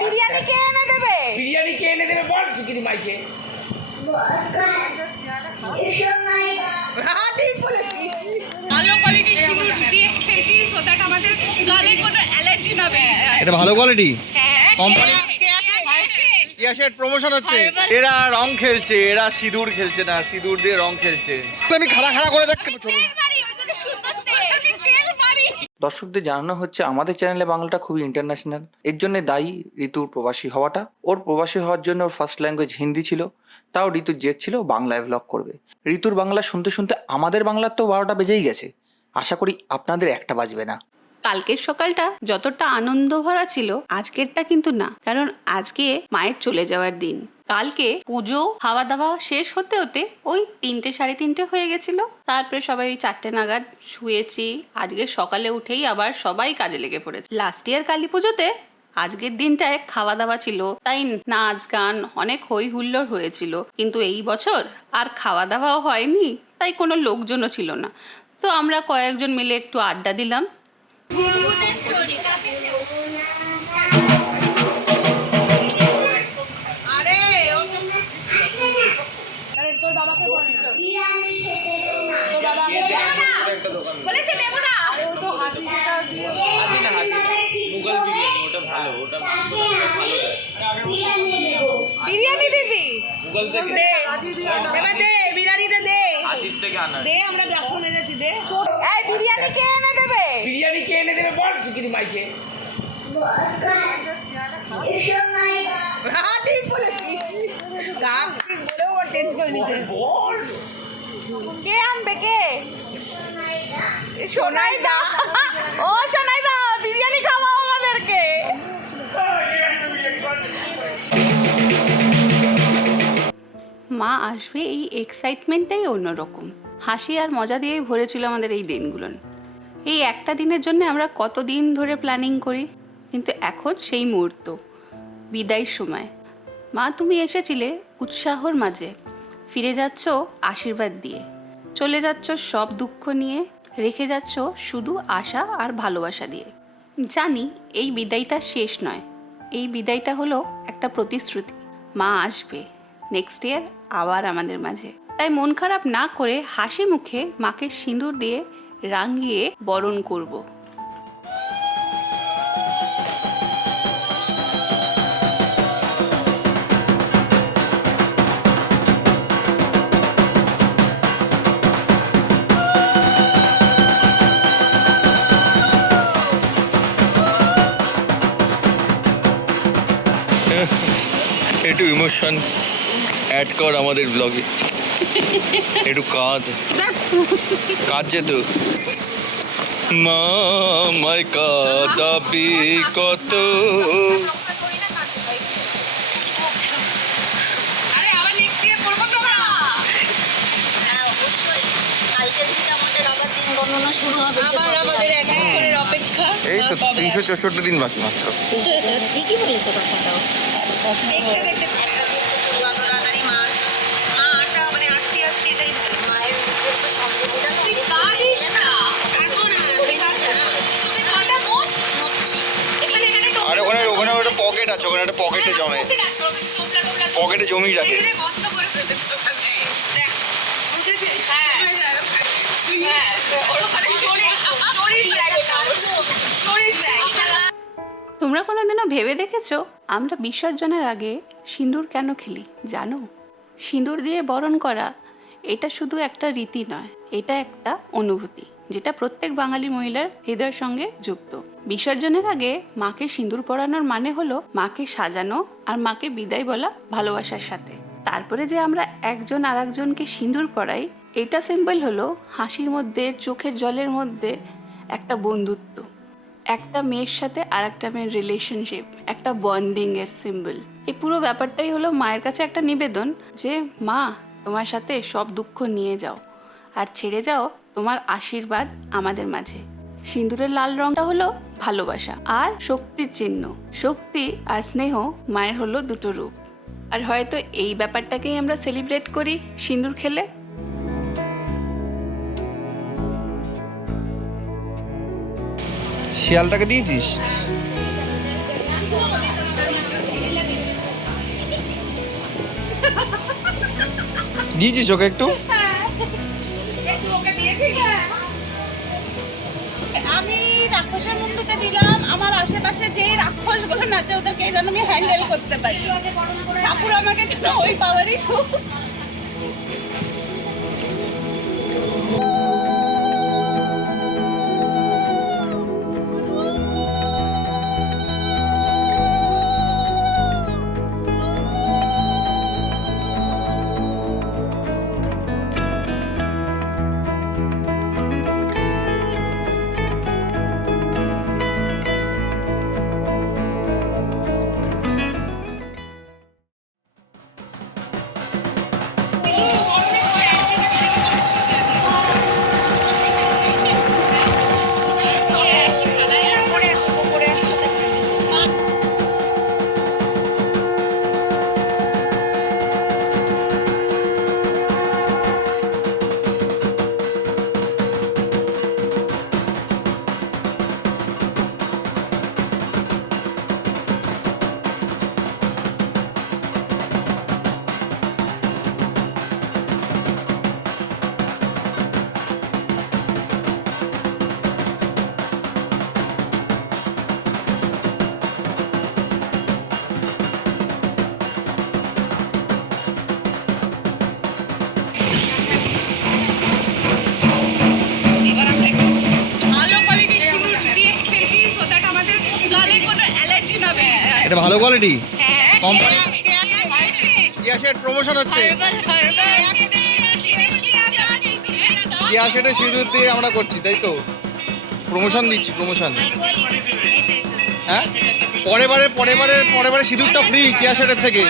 বিরিয়ানি কে এনে দেবে? বিরিয়ানি কে এনে দেবে বল শিগগিরি মাইকে। ভালো কোয়ালিটির সিঁদুর দিয়ে খেয়েছি সো দ্যাট আমাদের গালে কোনো অ্যালার্জি না বেরিয়ে যায়। এটা ভালো কোয়ালিটি হ্যাঁ, কোম্পানি ইয়াশের প্রমোশন হচ্ছে। এরা রং খেলছে, এরা সিঁদুর খেলছে না, সিঁদুর দিয়ে রং খেলছে। আমি খাড়া খাড়া করে দেখতে ছবি। দর্শকদের জানানো হচ্ছে আমাদের চ্যানেলে বাংলাটা খুবই ইন্টারন্যাশনাল, এর জন্য দায়ী ঋতুর প্রবাসী হওয়াটা। ওর প্রবাসী হওয়ার জন্য ওর ফার্স্ট ল্যাঙ্গুয়েজ হিন্দি ছিল, তাও ঋতুর জেদ ছিল বাংলায় ভ্লগ করবে। ঋতুর বাংলা শুনতে শুনতে আমাদের বাংলার তো 12টা বেজেই গেছে, আশা করি আপনাদের একটা বাজবে না। কালকের সকালটা যতটা আনন্দ ভরা ছিল আজকেরটা কিন্তু না, কারণ আজকে মায়ের চলে যাওয়ার দিন। কালকে পুজো খাওয়া দাওয়া শেষ হতে হতে ওই 3টে সাড়ে 3টে হয়ে গেছিল। তারপরে সবাই 4টে নাগাদ শুয়েছি। আজকে সকালে উঠেই আবার সবাই কাজে লেগে পড়েছে। লাস্ট ইয়ার কালী পুজোতে আজকের দিনটায় খাওয়া দাওয়া ছিল, তাই নাচ গান অনেক হই হুল্লোড় হয়েছিল। কিন্তু এই বছর আর খাওয়া দাওয়াও হয়নি, তাই কোনো লোকজনও ছিল না। তো আমরা কয়েকজন মিলে একটু আড্ডা দিলাম। বিরিয়ানি দিবি? আমরা ব্যবসা নিয়ে যাচ্ছি। বিরিয়ানি কে এনে দেবে? বিরিয়ানি কে এনে দেবে বল শিগগিরি মাইকে। কে আনবে? কে? সোনাই দা। ও সোনাই দা, বিরিয়ানি খাওয়াও আমাদেরকে। মা আসবে এই এক্সাইটমেন্টটাই অন্যরকম। হাসি আর মজা দিয়েই ভরেছিল আমাদের এই দিনগুলো। এই একটা দিনের জন্য আমরা কতদিন ধরে প্ল্যানিং করি, কিন্তু এখন সেই মুহূর্ত, বিদায়ের সময়। মা তুমি এসেছিলে উৎসাহর মাঝে, ফিরে যাচ্ছ আশীর্বাদ দিয়ে, চলে যাচ্ছ সব দুঃখ নিয়ে, রেখে যাচ্ছ শুধু আশা আর ভালোবাসা দিয়ে। জানি এই বিদায়টা শেষ নয়, এই বিদায়টা হলো একটা প্রতিশ্রুতি। মা আসবে নেক্সট ইয়ার আবার আমাদের মাঝে। তাই মন খারাপ না করে হাসি মুখে মাকে সিঁদুর দিয়ে রাঙিয়ে বরণ করব। একটু ইমোশন অ্যাড কর আমাদের ব্লগে, একটু কাঁদ যেত। মা আমায় কাঁদাবি কত, এই তো 364 দিন বাকি মাত্র। ঠিকই বলেছো কথাটাও। আর ওখানে একটা পকেট আছে, ওখানে একটা পকেটে জমে, পকেটে জমিয়ে রাখে। তোমরা কোনোদিনও ভেবে দেখেছো আমরা বিসর্জনের আগে সিঁদুর কেন খেলি জানো? সিঁদুর দিয়ে বরণ করা এটা শুধু একটা রীতি নয়, এটা একটা অনুভূতি যেটা প্রত্যেক বাঙালি মহিলার হৃদয়ের সঙ্গে যুক্ত। বিসর্জনের আগে মাকে সিঁদুর পরানোর মানে হলো মাকে সাজানো আর মাকে বিদায় বলা ভালোবাসার সাথে। তারপরে যে আমরা একজন আর একজনকে সিঁদুর পরাই, এটা সিম্বল হলো হাসির মধ্যে, চোখের জলের মধ্যে একটা বন্ধুত্ব, একটা মেয়ের সাথে আর একটা মেয়ের রিলেশনশিপ, একটা বন্ডিং এর সিম্বল। এই পুরো ব্যাপারটাই হলো মায়ের কাছে একটা নিবেদন যে মা তোমার সাথে সব দুঃখ নিয়ে যাও আর ছেড়ে যাও তোমার আশীর্বাদ আমাদের মাঝে। সিঁদুরের লাল রংটা হলো ভালোবাসা আর শক্তির চিহ্ন। শক্তি আর স্নেহ মায়ের হলো দুটো রূপ। আর হয়তো এই ব্যাপারটাকেই আমরা সেলিব্রেট করি সিঁদুর খেলে। শিয়ালটাকে দিয়েছিস? দিয়েছিস ওকে একটু? আমি রাক্ষসের মুন্ডুতে দিলাম, আমার আশেপাশে যেই রাক্ষসগুলো নাচে ওদেরকে যেন আমি হ্যান্ডেল করতে পারি। ঠাকুর আমাকে যেন ওই পাওয়ারই এটা ভালো কোয়ালিটি কোম্পানি কিয়াশের প্রমোশন হচ্ছে। কিয়াশের সিঁদুর দিয়ে আমরা করছি, তাই তো? প্রমোশন দিচ্ছি, প্রমোশন। হ্যাঁ, পরের বারে সিঁদুরটা ফ্রি কিয়াশের থেকে।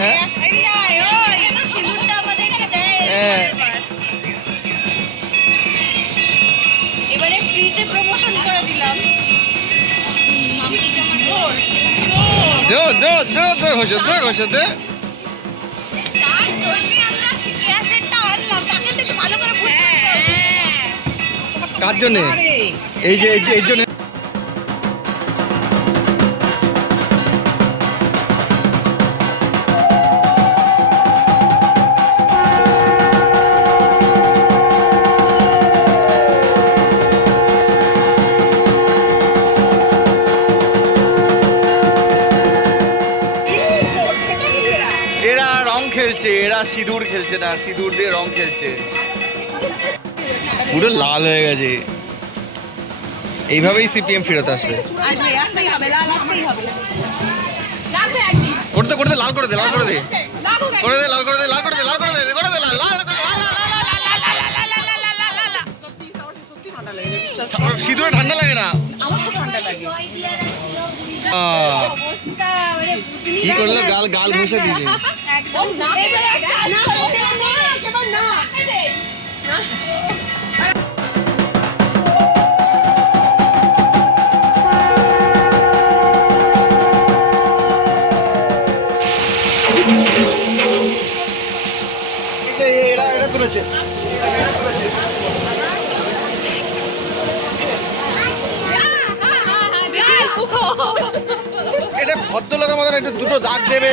হ্যাঁ হ্যাঁ, এবারে ফ্রিতে প্রমোশন করে দিলাম। কার জন্য? এই যে এই জন্য। এরা রং খেলছে, এরা সিঁদুর খেলছে না, সিঁদুর দিয়ে রং খেলছে। পুরো লাল হয়ে গেছে। এইভাবেই সিপিএম ফেরত আসবে। করতে করতে লাল করে দে, লাল করে দে, করে দে, লাল করে দে, লাল করে দে, লাল করে দে, করে দে, লাল লাল সিঁদুরে ঠান্ডা লাগে না? কি করলো? গাল গাল ঘষে দিলি। এরা তুলেছে। এটা ভদ্রলোকের মতন একটু দুটো দাগ দেবে,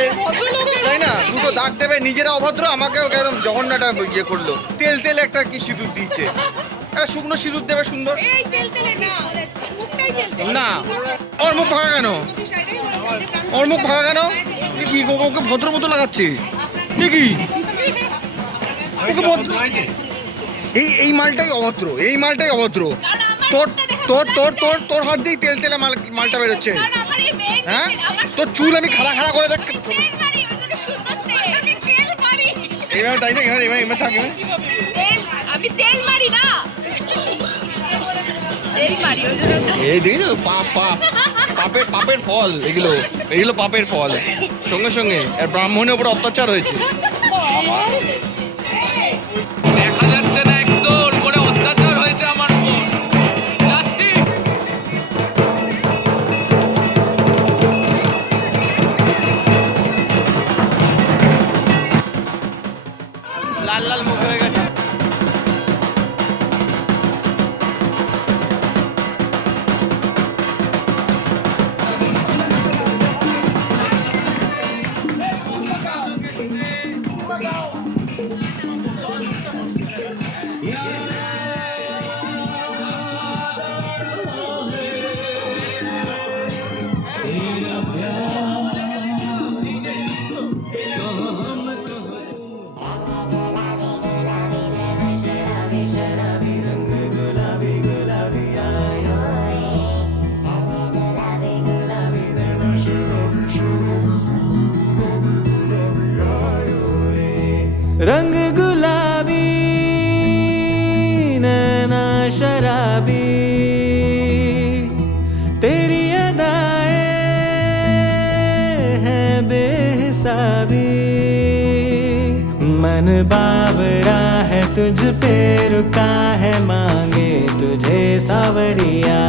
তাই না? দুটো দাগ দেবে, নিজেরা অভদ্র, আমাকে একদম জঘন্যটা ইয়ে করলো। তেল তেল একটা কি সিঁদুর দিয়েছে, একটা শুকনো সিঁদুর দেবে সুন্দর। না, ওর মুখ ভাঙা কেন? ওর মুখ ভাঙা কেন? কি ওকে ভদ্র মতো লাগাচ্ছে কি? এই মালটাই অভদ্র, এই মালটাই অভদ্র। তোর তোর তোর তোর তোর হাত দিয়ে তেল তেলে মালটা বেরোচ্ছে। হ্যাঁ, তোর চুল আমি খাড়া খাড়া করে দেখ। এইভাবে তাই না? এইভাবে থাকবে। এই দেখি পাপের ফল, এগুলো পাপের ফল। সঙ্গে সঙ্গে ব্রাহ্মণের উপর অত্যাচার হয়েছে। দেখা যাচ্ছে না, একদম করে অত্যাচার হয়েছে আমার উপর। জাস্টিস। লাল লাল মুখ হয়ে গেছে। रंग गुलाबी नैना शराबी तेरी अदाएं हैं बेहिसाबी मन बावरा है तुझ पे रुका है मांगे तुझे सावरिया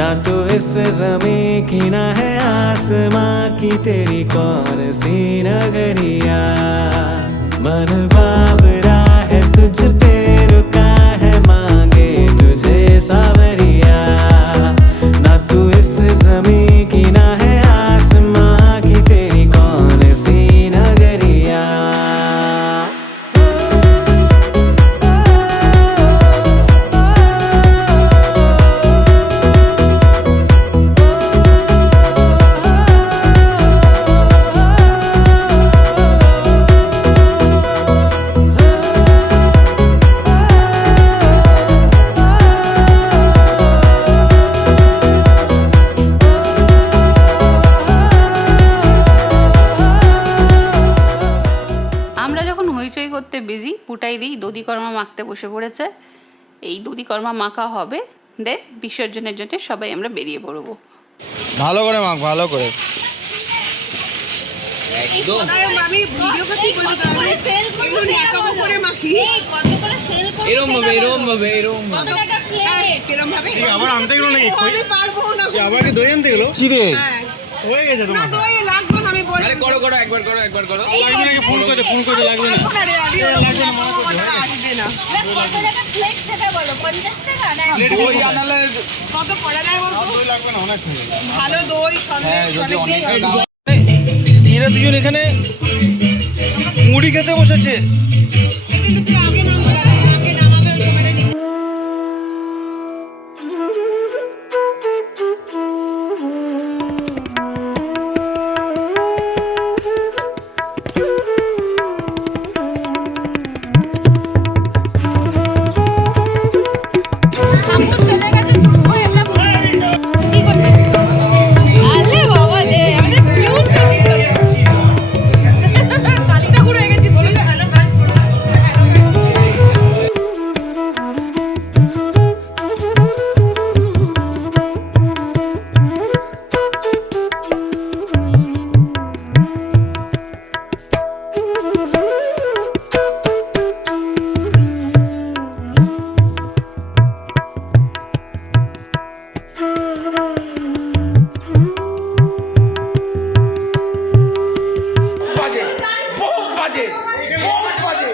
ना तो इस ज़मीं की ना है आसमां की तेरी कौन सी नगरिया मन बावरा है तुझ पे रुका है मांगे तुझे सावरिया ना तू इस ज़मीं की ना है आसमां की तेरी कौन सी नगरिया আমরা যখন হইচই করতে বিজি পুটাই দিই দধিকর্মা মাখতে বসে পড়েছে। এই দধিকর্মা মাখা হবে, দেন বিসর্জনের জন্য সবাই আমরা বেরিয়ে পড়বো। ভালো করে মাখ, ভালো করে। আমি ভিডিও করছি সেল করে মাখি কত করে সেল করতে এরকম ভাবে এরকম ভাবে এরকম কত টাকা প্লেট কিরকম ভাবে আবার আনতে গেল নাকি? আমি পারবো না আবার কি দই আনতে গেল? চিড়ে হ্যাঁ হয়ে গেছে না তোমার। দই লাগবে না আমি বলি আরে করো করো একবার করো একবার করো লাগবে নাকি? ফোন করে লাগবে না। আরে আদি লাগবে না মামা কথা আসবে না কত টাকা প্লেট সেটা বলো 50 টাকা না দই আনালে কত পড়া যায় বলতো দই লাগবে না, অনেক হয়ে গেছে। ভালো দই হ্যাঁ, যদি সন্দেশ অনেক দাম। এরা দুজন এখানে মুড়ি খেতে বসেছে। একটু আগে নামাবে ওখানে ঠাকুর চলে গেছে ওই আমরা কি করছি আলে বাবা লে আমাদের কিউট ছবি কালী ঠাকুর হয়ে গেছিস বলে হ্যালো গাইস বলে বাজে বহুত বাজে বহুত বাজে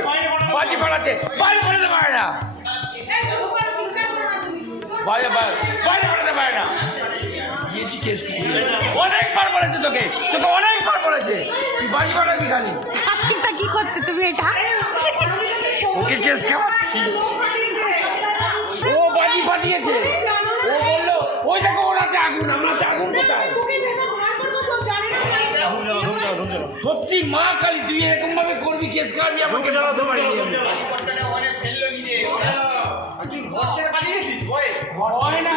বাজি পাড়াচ্ছে বাইরে পাঠাতে পারে না বাইরে বাইরে পাঠাতে পারে না গিয়েছি কেস অনেকবার বলেছে তোকে তোকে অনেকবার বলেছে তুই বাজি পাঠাবি খালি চিন্তা কি করছো তুমি এটা ওকে কেস খাওয়াচ্ছি ও বাজি ফাটিয়েছে ও বললো ওই দেখো ওরাতে আগুন আমরাতে আগুন কোথায় সত্যি মা কালী তুই এরকম ভাবে করবি কেস খাওয়াবি আমাকে জানাতে পারিনি হয় না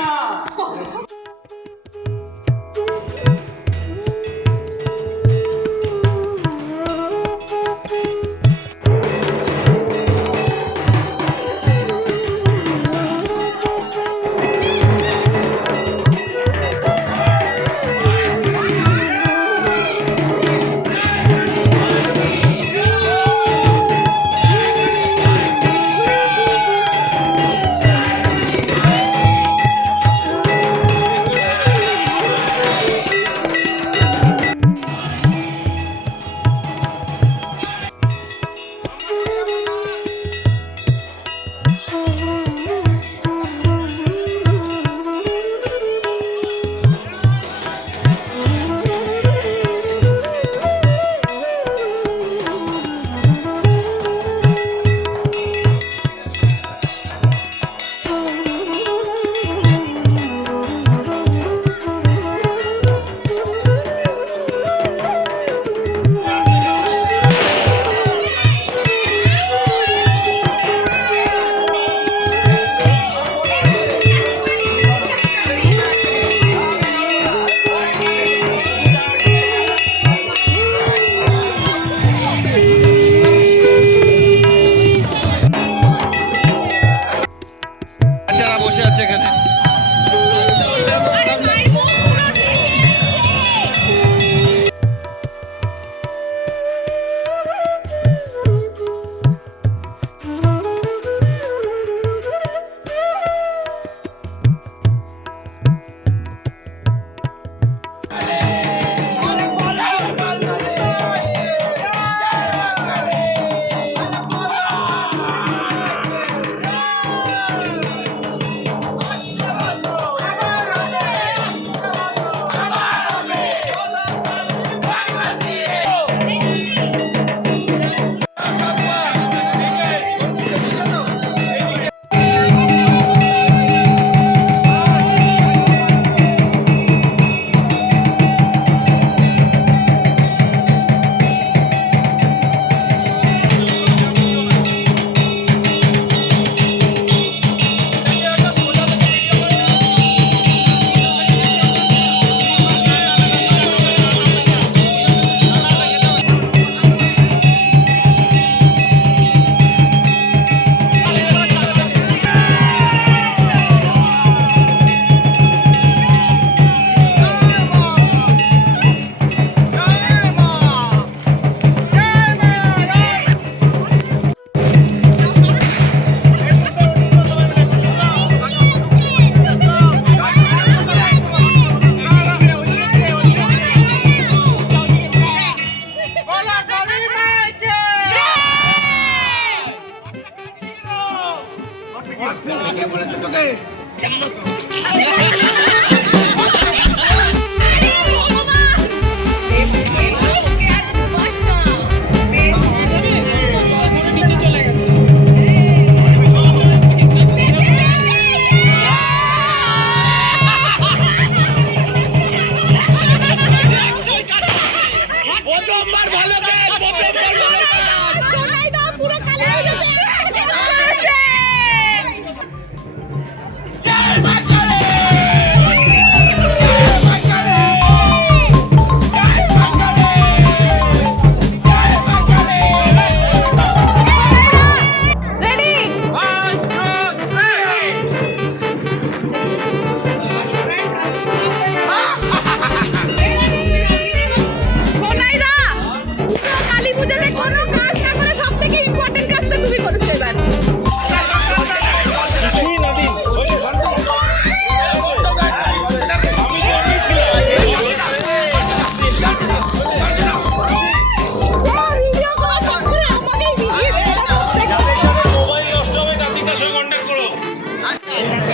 কে বলেছে তোকে?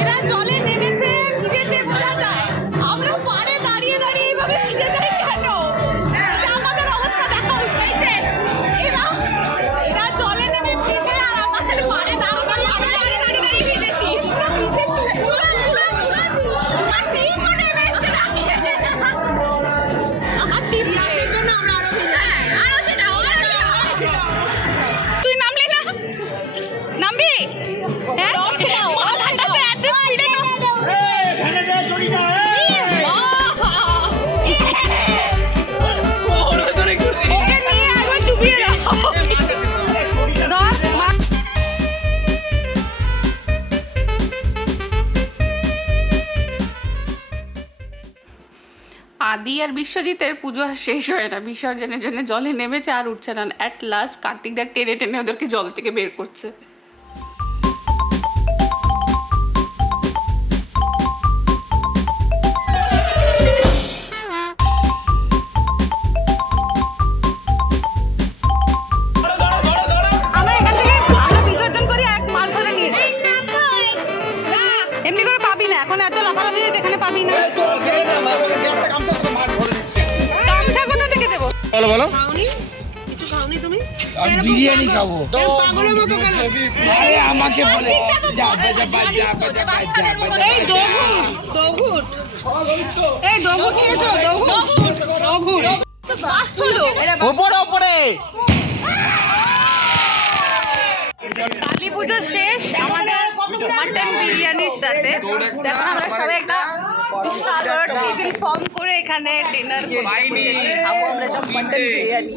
এরা জলে নেমেছে, ভিজেছে বলা যায়। আমরা পাড়ে দাঁড়িয়ে দাঁড়িয়ে এইভাবে ভিজে যাই কেন? এটা আমাদের অবস্থা দেখা উচিত। এরা জলে নেমে ভিজে আর আমাদের পাড়ে দাঁড়িয়ে ভিজেছি। পুরো ভিজে তুই নামলি না? নামবি? হ্যাঁ? মাথাটাতে এত স্পিডে ওকে নিয়ে একবার ডুবিয়ে দাও। ধর, আদি আর বিশ্বজিতের পুজো আর শেষ হয় না, বিসর্জনের জন্য জলে নেমেছে আর উঠছে না। অ্যাট লাস্ট কার্তিকদার টেনে টেনে ওদেরকে জল থেকে বের করছে। আমরা এখান থেকে বিসর্জন করি এক মাল ধরে নিয়ে যাই। এমনি করে পাবি না, এখন এত লাফালাফি হয়েছে, এখানে পাবি না। গামছা কোথা থেকে দেবো? বলো বলো। আর বিরিয়ানি খাবো। আরে আমাকে বলে যা বাজা বাজা বাজা বাজা বাজা। এই দগুট এই দগুট খেয়েছো? দগুট ফাস্ট হলো। ওপরে ওপরে। কালী পুজো শেষ আমাদের মাটন বিরিয়ানির সাথে। এখন আমরা সবাই একটা বিশাল বড় টেবিল ফর্ম করে এখানে ডিনার করতে বসেছি। খাবো আমরা সব মাটন বিরিয়ানি।